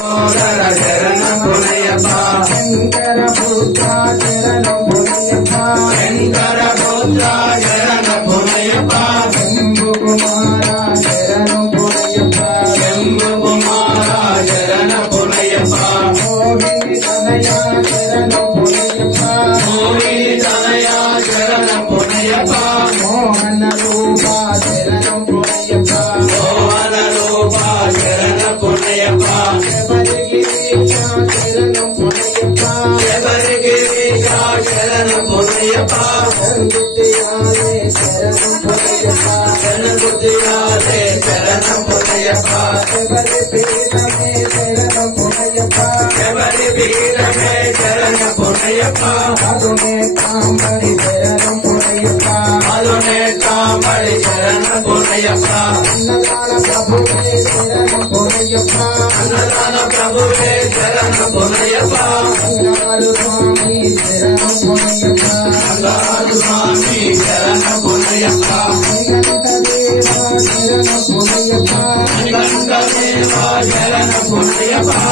శరణం పునయ్యప్ప శంకర పుత్ర శరణం పునయ్యప్ప శంకర పుత్ర శరణం పునయ్యప్ప శంభు కుమార శరణం పునయ్యప్ప శంభు కుమార శరణం పునయ్యప్ప మోహిని తనయ శరణం పునయ్యప్ప మోహిని తనయ శరణం పునయ్యప్ప మోహన రూప శరణం పునయ్యప్ప మోహన రూప శరణం పునయ్యప్ప శరణం పునయ్యప్ప శరణం పునయ్యప్ప శరణం పునయ్యప్ప శరణం పునయ్యప్ప శరణం పునయ్యప్ప శబరి పీఠమే శరణం పునయ్యప్ప అదునే కాంబడి శరణం పునయ్యప్ప అదునే కాంబడి శరణం పునయ్యప్ప అన్నదాన ప్రభువే శరణం పునయ్యప్ప అన్నదాన ప్రభువే శరణం పునయ్యప్ప బంగారు స్వామి శరణం పునయ్యప్ప బంగారు స్వామి శరణం పునయ్యప్ప శరణం పునయ్యప్ప శరణం పునయ్యప్ప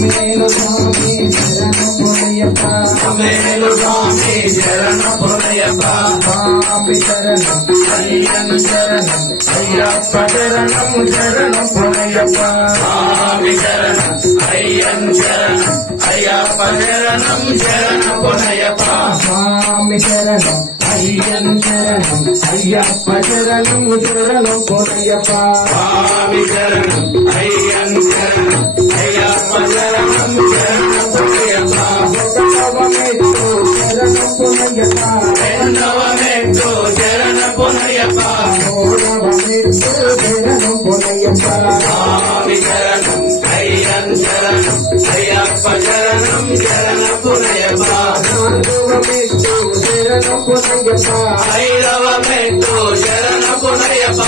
మేలు స్వామి శరణం పునయ్యప్ప మేలు స్వామి శరణం పునయ్యప్ప స్వామి శరణం అయ్యను శరణం అయ్యప్ప శరణం శరణం పునయ్యప్ప స్వామి శరణం అయ్యను శరణం అయ్యప్ప శరణం శరణం పునయ్యప్ప స్వామి శరణం అయ్యను శరణం అయ్యప్ప శరణం శరణం పునయ్యప్ప స్వామి శరణం అయ్యను శరణం అయ్యప్ప శరణం శరణం పునయ్యప్ప శరణం పునయ్యప్ప రెండవమెట్టు శరణం పునయ్యప్ప శరణం పునయ్యప్ప స్వామి శరణం అయ్యను శరణం అయ్యప్ప శరణం శరణం పునయ్యప్ప నాలుగవమెట్టు శరణం పునయ్యప్ప ఐదవమెట్టు శరణం పునయ్యప్ప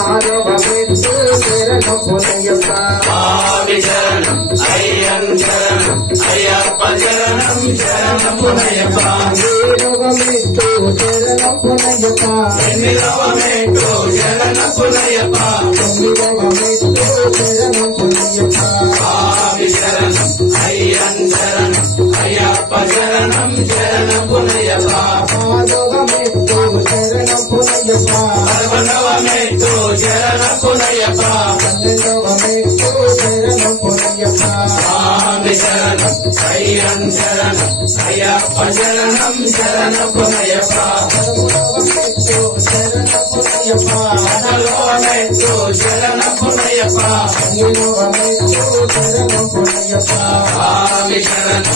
ఆరవమెట్టు శరణం పునయ్యప్ప స్వామి శరణం అయ్యను శరణం అయ్యప్ప శరణం శరణం పునయ్యప్ప ఏడవమెట్టు శరణం పునయ్యప్ప ఎనిమిదవమెట్టు శరణం పునయ్యప్ప తొమ్మిదవమెట్టు శరణం పునయ్యప్ప స్వామి శరణం అయ్యను శరణం అయ్యప్ప శరణం శరణం పునయ్యప్ప పదవమెట్టు శరణం పునయ్యప్ప పదకొండవమెట్టు శరణం పునయ్యప్ప పన్నెండవమెట్టు శరణం పునయ్యప్ప స్వామి శరణం అయ్యను శరణం అయ్యప్ప శరణం శరణం పునయ్యప్ప పదమూడవమెట్టు శరణం పునయ్యప్ప పద్నాలుగవమెట్టు శరణం పునయ్యప్ప పదిహేనవమెట్టు శరణం పునయ్యప్ప స్వామి శరణం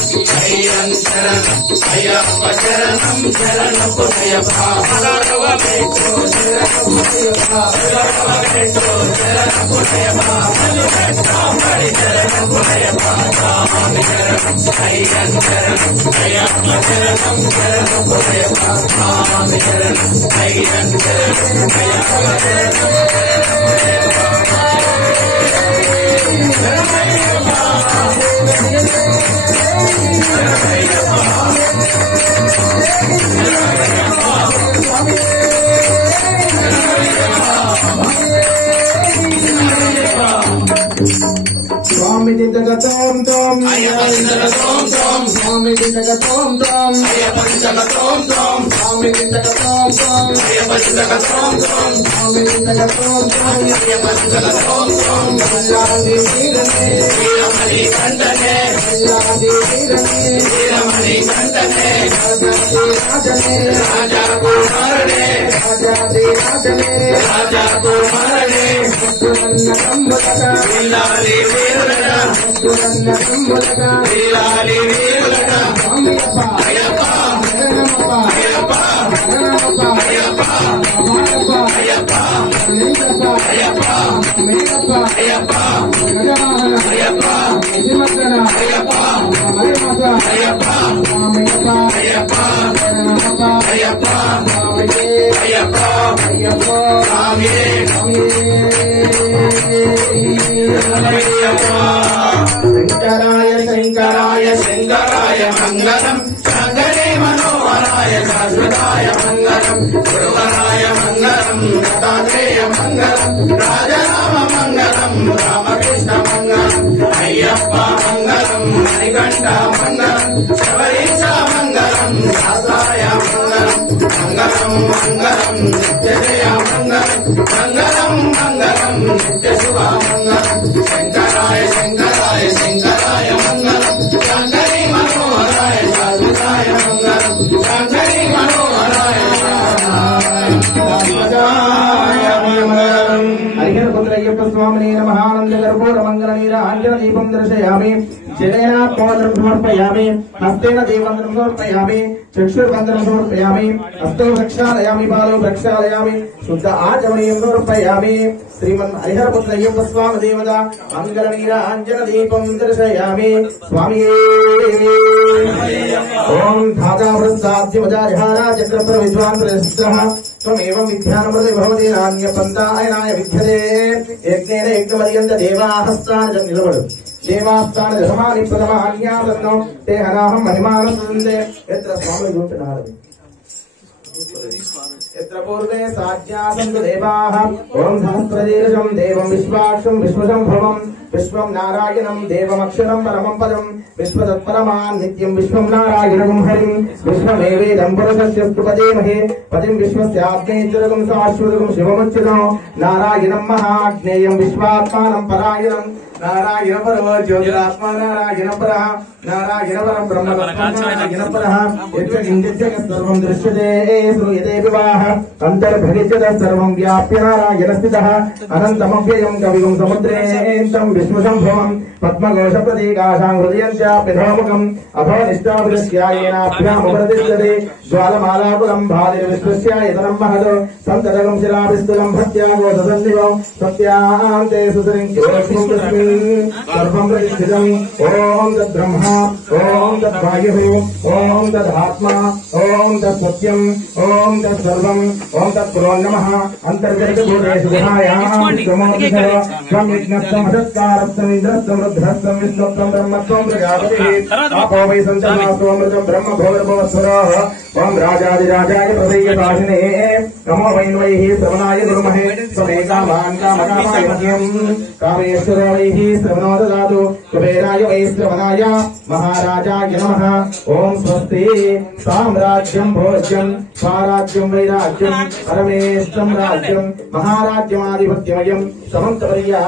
అయ్యను శరణం అయ్యప్ప శరణం శరణం పునయ్యప్ప పదహారవమెట్టు శరణం పునయ్యప్ప పదిహేడవమెట్టు శరణం పునయ్యప్ప పదిహేడవమెట్టు శరణం పునయ్యప్ప స్వామి శరణం అయ్యను శరణం అయ్యప్ప శరణం శరణం పునయ్యప్ప స్వామి శరణం అయ్యను శరణం అయ్యప్ప శరణం స్వామి దిద్దగ తోం తోం స్వామి దిద్దగ తోం తోం స్వామి దిద్దగ తోం తోం స్వామి దిద్దగ తోం తోం అల్లాది వీరనే వీరమణి కంటనే అల్లాది వీరనే వీరమణి కంటనే రాజాది రాజనే రాజా కుమారనే రాజాది రాజనే రాజా కుమారనే ముద్దులన్న కంబులక వీలాలి వీరులక ముద్దులన్న కంబులక వీలాలి వీరులక స్వామియప్ప అయ్యప్ప శరణమప్ప అయ్యప్ప శరణమప్ప అయ్యప్ప అమాయప్ప అయ్యప్ప లింగప్ప అయ్యప్ప మేయప్ప అయ్యప్ప గజవాహన అయ్యప్ప నిమగ్న అయ్యప్ప మరిమస అయ్యప్ప స్వామియప్ప అయ్యప్ప శరణమప్ప అయ్యప్ప స్వామియే అయ్యప్ప అయ్యప్ప స్వామియే శంకరాయ శంకరాయ శంకరాయ మంగళం శంకరే మనోహరాయ శాశ్వతాయ మంగళం గురువరాయ మంగళం దత్తాత్రేయ మంగళం రాజరామ మంగళం రామకృష్ణ మంగళం అయ్యప్ప మంగళం మణికంఠ మంగళం శబరీశ మంగళం శాస్త్రాయ మంగళం మంగళం మంగళం నిత్యజయ మంగళం మంగళం మంగళం నిత్యశుభ మంగళం శంకరాయ శంకరాయ శంకరాయ మంగళం శంకరీ మనోహరాయ శాశ్వతాయ మంగళం శంకరీ మనోహరాయ శాశ్వతాయ మంగళం. హరిహరపుత్రయ్యప్ప స్వామినే నమః. ఆనందకర్పూర మంగళ నీర ఆంజన దీపం దర్శయామి. జనేనాత్మోదరం సమర్పయామి. హస్తేన దీపందరం సమర్పయామి. చక్షుర్బంధనం సమర్పయామి. హస్తో ప్రక్షాళయామి. పాదో ప్రక్షాళయామి. శుద్ధ ఆచమనీయం సమర్పయామి. శ్రీమన్ హరిహరపుత్రయ్యప్ప స్వామి దేవత మంగళ నీర ఆంజన దీపం దర్శయామి. స్వామి ఓం ధాతావృత్సాద్యమజారిహారా చక్రప్ర విద్వాన్ ప్రశస్త్రః త్వమేవం విద్యానమృత భవతి నాణ్యపంతాయనాయ విద్యతే. యజ్ఞేన యజ్ఞమర్యంత దేవాహస్తాన నిలబడు. దేవాస్థాన దశమాని ప్రథమాన్యాసన్నం తే హరాహం మహిమానందే. ఎత్ర స్వామి చూపుతున్నారు. ఎత్ర పూర్వే సాజ్ఞాసంతు దేవాః. ఓం సహస్రశీర్షం దేవం విశ్వాక్షం విశ్వసంభవం విశ్వం నారాయణం దేవమక్షరం పరమం పదం విశ్వతత్పరమాన్ నిత్యం విశ్వం నారాయణం హరిం విశ్వమేవేదం పురుషస్య పదేమహే పదిం విశ్వస్యాగ్నేశ్వరకం శాశ్వతకం శివముచ్యతం నారాయణం మహాజ్ఞేయం విశ్వాత్మానం పరాయణం నారాయణ పరమ జ్యోతిరాత్మ నారాయణ పరః నారాయణ పరం బ్రహ్మ నారాయణ పరః యజ్ఞ సర్వం దృశ్యతే శ్రూయతే వివాహ అంతర్భవిష్యత సర్వం వ్యాప్య నారాయణ స్థితః అనంతమవ్యయం కవిగం సముద్రేంతం విష్ణుసంభవం పద్మఘోష ప్రతీకాశాం హృదయం చాప్యధోముఖం అథో నిష్టాభిరస్యాయేనాభ్యాముపరతిష్ఠతే జ్వాలమాలాకులం భాతిర్విశ్వస్యాయతనం మహదో సంతతకం శిలాభిస్తులం భక్త్యాగో ససన్నివం సత్యాంతే సుసరించోస్మిం తస్మిన్ సర్వం ప్రతిష్ఠితం. ఓం తద్బ్రహ్మ ఓం తద్వాయుః ఓం తదాత్మా ఓం తత్సత్యం ఓం తత్సర్వం ఓం తత్పురోన్నమః అంతర్గతభూతేషు గుహాయాం త్వం యజ్ఞస్థం హఠత్కారస్థం ఇంద్రస్థం రుద్రస్థం విష్ణుత్వం బ్రహ్మత్వం ప్రజాపతిః ఆపో why సంతమాసోమృతం Brahma భోగర్భవస్వరః. Om రాజాదిరాజాయ ప్రసయ్యపాశినే Namo వైన్వైః శ్రవణాయ గురుమహే త్వమేకామాన్ కామకామాయ మహ్యం కామేశ్వరో వైః శ్రవణో దదాతు కుబేరాయ why శ్రవణాయ మహారాజాయ నమః. ఓం స్వస్తి సామ్రాజ్యం భోజ్యం స్వరాజ్యం వైరాజ్యం పరమేష్టం రాజ్యం మహారాజ్యమాధిపత్యమయం సమంతపర్యా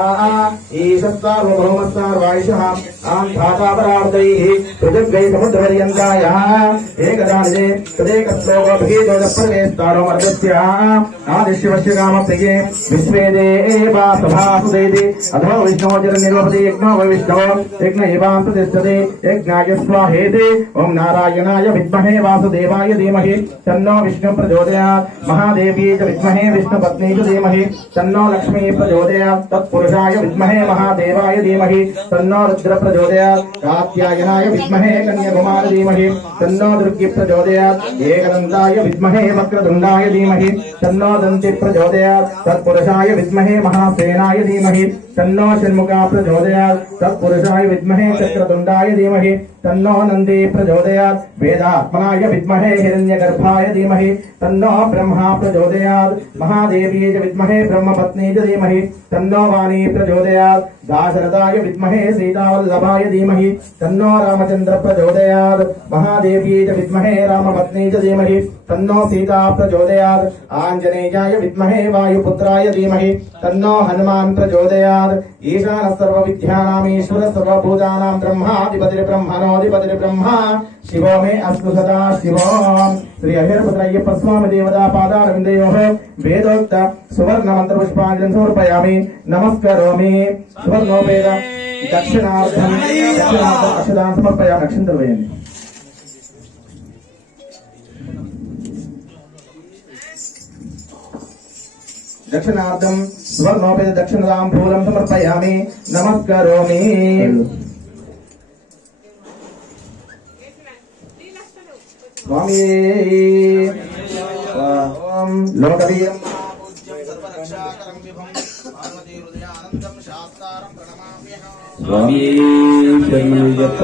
ఈశస్సార్వభౌమస్సార్వాయుషః ఆం ధాతాపరార్ధైః పృథివ్యై సముద్రపర్యంతాయ ఏకదానిదే తదేకశ్లోకభేదోదప్రవేస్తారో మర్దస్య ఆదిశివస్య కామప్రియే విశ్వే దేవా సభాసుదేతి అథో విష్ణోర్నిర్వపతి యజ్ఞో వై విష్ణో యజ్ఞ ఏవాం ప్రతిష్ఠతే యజ్ఞాయ స్వాహేతి. ఓం నారాయణాయ విద్మహే వాసుదేవాయ ధీమహి తన్నో విష్ణు ప్రచోదయాత్. మహాదేవ్యై చ విద్మహే విష్ణుపత్న్యై చ ధీమహి తన్నో లక్ష్మీ ప్రచోదయాత్. తత్పురుషాయ విద్మహే మహాదేవాయ ధీమహి తన్నో రుద్ర ప్రచోదయాత్. కాత్యాయనాయ విద్మహే కన్యాకుమార ధీమహి తన్నో దుర్గి ప్రచోదయాత్. ఏకదంతాయ విద్మహే వక్రతుండాయ ధీమహి తన్నో దంతి ప్రచోదయాత్. తత్పురుషాయ విద్మహే మహాసేనాయ ధీమహి తన్నో షణ్ముఖా ప్రచోదయాత్. తత్పురుషాయ విద్మహే చక్రతుండాయ ధీమహి తన్నో నంది ప్రచోదయాత్. వేదాత్మనాయ విద్మహే హిరణ్యగర్భాయ ధీమహి తన్నో బ్రహ్మా ప్రచోదయాత్. మహాదేవ్యై చ విద్మహే బ్రహ్మపత్న్యై చ ధీమహి తన్నో వాణీ ప్రచోదయాత్. దాశరథాయ విద్మహే సీతావల్లభాయ ధీమహి తన్నో రామచంద్ర ప్రచోదయాత్. మహాదేవ్యై చ విద్మహే రామపత్న్యై చ ధీమహి తన్నో సీతా ప్రచోదయాత్. ఆంజనేయాయ విద్మహే వాయుపుత్రాయ ధీమహి తన్నో హనుమాన్ ప్రచోదయాత్. ఈశాన సర్వవిద్యానామీశ్వర సర్వభూతానాం బ్రహ్మాధిపతిర్బ్రహ్మణోధిపతిర్బ్రహ్మ శివో మే అస్తు సదా శివం. శ్రీ హరిహరపుత్రయ్యప్ప స్వామి దేవతా పాదారవిందయోః వేదోక్త సువర్ణ మంత్ర పుష్పాంజలిం సమర్పయామి. నమస్కరోమి. సువర్ణోపేత దక్షిణార్థం అక్షదానం సమర్పయామి. అక్షంతలు వేయండి. దక్షిణార్థం స్వర్ణోపేత దక్షిణతాంబూలం సమర్పయామి. నమస్కరోమి. స్వామి లోకవీరం స్వామి శరణమయ్యప్ప.